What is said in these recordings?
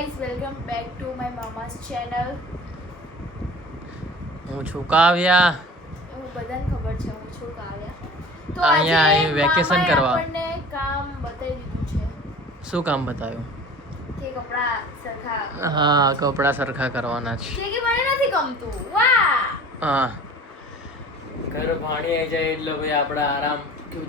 Guys welcome back to my mama's channel. હું છું કાવ્યા. હું બધાને ખબર છે હું છું કાવ્યા. તો અહીંયા આજે અહીં વેકેશન કરવા. આપણને કામ બતાવી દીધું છે શું કામ બતાવ્યું? કે કપડા સરખા. હા, કપડા સરખા કરવાના છે. કે મને નથી ગમતું. વાહ. હા, ઘર ભાણી આવી જાય એટલે ભાઈ આપણે આરામ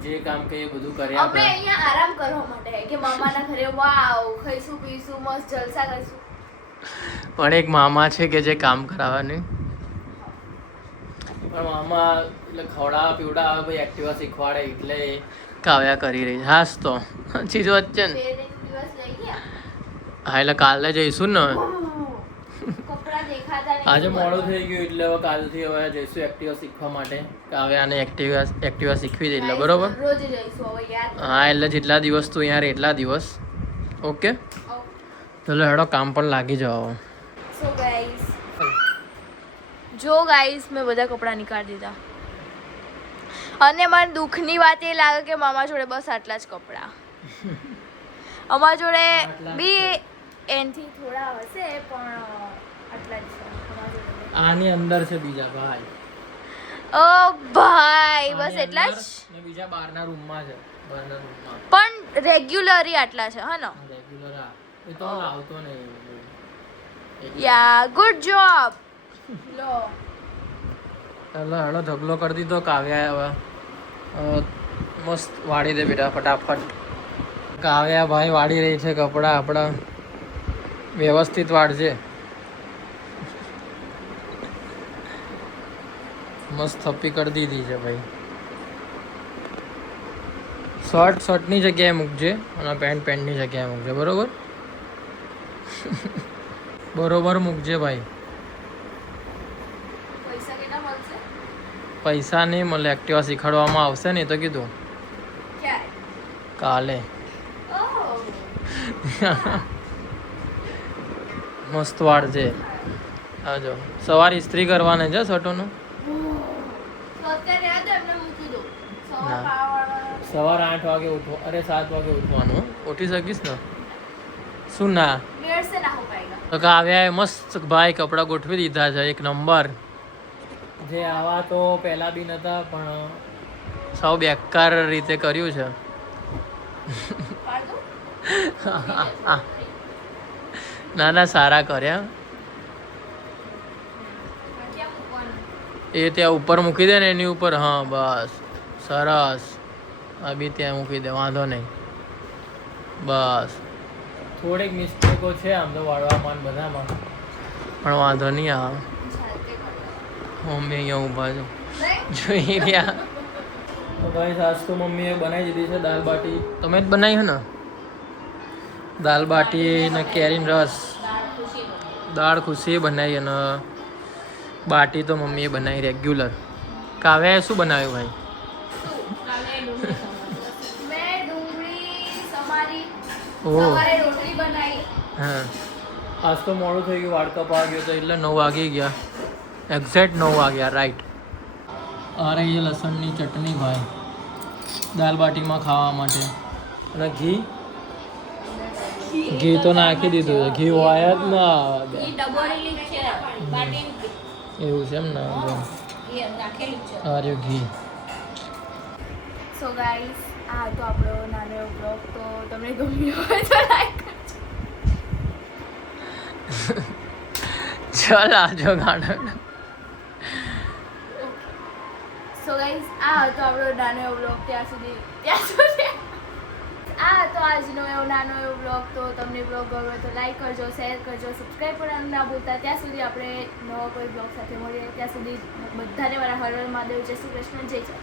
જે કામ કહીએ બધું કર્યા અમે અહીંયા આરામ કરવા માટે કે મામાના ઘરે વાવ ખાઈશું પીશું મસ્ત જલસા કરીશું. પણ એક મામા છે કે જે કામ કરાવવાનું. પણ મામા એટલે ખવડાવવા પીવડાવવા ભાઈ એક્ટિવા શીખવાડે એટલે કાવ્યા કરી રહી. હાસ તો ચીજ વચ્ચે ને. 2 દિવસ લઈ ગયા. હા, એટલે કાલે જઈશું ને. કપડા દેખાતા નહીં. આજે મોડું થઈ ગયું એટલે હવે કાલથી હવે જઈશું એક્ટિવા શીખવા માટે. કાવ્યાને એક્ટિવા શીખવી દે એટલે બરોબર. રોજ જઈશું હવે યાદ. હા, એટલે જેટલા દિવસ તું અહીંયા રહે એટલા દિવસ. ઓકે, ચલો હેડો કામ પણ લાગી જાઓ. સો ગાઈસ જો ગાઈસ મેં બધા કપડાં નીકાળી દીધા અને મને દુઃખની વાત એ લાગે કે મામા જોડે બસ આટલા જ કપડાં. અમારા જોડે બી એનથી થોડા હશે પણ આટલા જ છે અમારા જોડે. આની અંદર છે બીજા ભાઈ. ઓ ભાઈ બસ એટલા જ. ને બીજા બહારના રૂમમાં છે. બહારના રૂમમાં પણ રેગ્યુલરી આટલા છે હા ને. રેગ્યુલર આ એ તો લાવતો નહીં. યા ગુડ જોબ. લો ચાલો હેડો ઢગલો કરી દીધો. કાવ્યા હવે મસ્ત વાળી દે બેટા ફટાફટ. કાવ્યા ભાઈ વાળી રહી છે કપડાં આપણા. વ્યવસ્થિત વાળજે. મસ્ત થપ્પી કરી દીધી છે ભાઈ. શર્ટની જગ્યાએ મૂકજે અને પેન્ટની જગ્યાએ મૂકજે. બરોબર બરોબર મૂકજે ભાઈ. પૈસા કેટલા મળશે? પૈસા નહીં મળે. એક્ટિવા શીખવાડવામાં આવશે ને તો કીધું ક્યારે? કાલે. ઓહ મસ્ત વાળજે. આજો સવારે ઇસ્ત્રી કરવાને છે શર્ટોનું. તો અત્યારે યાદ એમને મૂકી દો. ના. સવારે 8 વાગે ઉઠો. અરે 7 વાગે ઉઠવાનું. ઉઠી શકીશ ને? શું ના? डेढ़ से ना हो पाएगा. તો કાવ્યાએ મસ્ત ભાઈ કપડાં ગોઠવી દીધા છે એક નંબર. જે આવા તો પહેલા બી નતા પણ સૌ બેકાર રીતે કર્યું છે. पाड़ दो. ના ના સારા કર્યા. क्या मूकવાનું? એ ત્યાં ઉપર મૂકી દે ને એની ઉપર. હા બસ સરસ. આ બી ત્યાં મૂકી દે વાંધો નહીં. બસ થોડીક મિસ્ટેકો છે આમ તો વાળવામાં ને બધામાં પણ વાંધો નહીં આવે. ચાલતે કરો. મમ્મી અહીંયા ઊભા છે નહીં? જોઈ રહ્યા. તો ભાઈ સાસ તો મમ્મીએ બનાવી દીધી છે દાલ બાટી. તમે જ બનાવી હે ને? દાલ બાટી ને કેરીનો રસ. દાળ ખુશી બનાવી અને બાટી તો મમ્મીએ બનાવી રેગ્યુલર. કાવ્યાએ શું બનાવ્યું ભાઈ? મેં ડુંગળી સમારી ઓહ સવારે રોટલી બનાવી. હા, આજ તો મોડું થઈ ગયું. વાળ કપાવા ગયો તો એટલે 9 વાગી ગયા. એક્ઝેક્ટ 9 વાગ્યા રાઈટ. અરે એ લસણની ચટણી ભાઈ દાલ બાટીમાં ખાવા માટે. અને ઘી તો નાખી દીધું છે. ઘી હોય જ ના આવે. ઈ ડબોરેલી છે બાટીની. એવું છે એમ ને? એ નાખેલું છે. અરે ઘી. સો ગાઈસ આ હતો આપણો નાનો એવો બ્લોગ. તો તમને ગમ્યો હોય તો લાઈક ચાલ આજો ગાડો. સો ગાઈસ આ હતો આપણો નાનો એવો બ્લોગ. ત્યાં સુધી આ હતો આજનો એવો નાનો એવો બ્લોગ. તો તમને બ્લોગ ગમ્યો તો લાઈક કરજો, શેર કરજો, સબસ્ક્રાઈબ પણ ના ભૂલતા. ત્યાં સુધી આપણે નવા કોઈ બ્લોગ સાથે મળીએ. ત્યાં સુધી બધાને મારા હર હર મહાદેવ. જય શ્રી કૃષ્ણ. જય જય.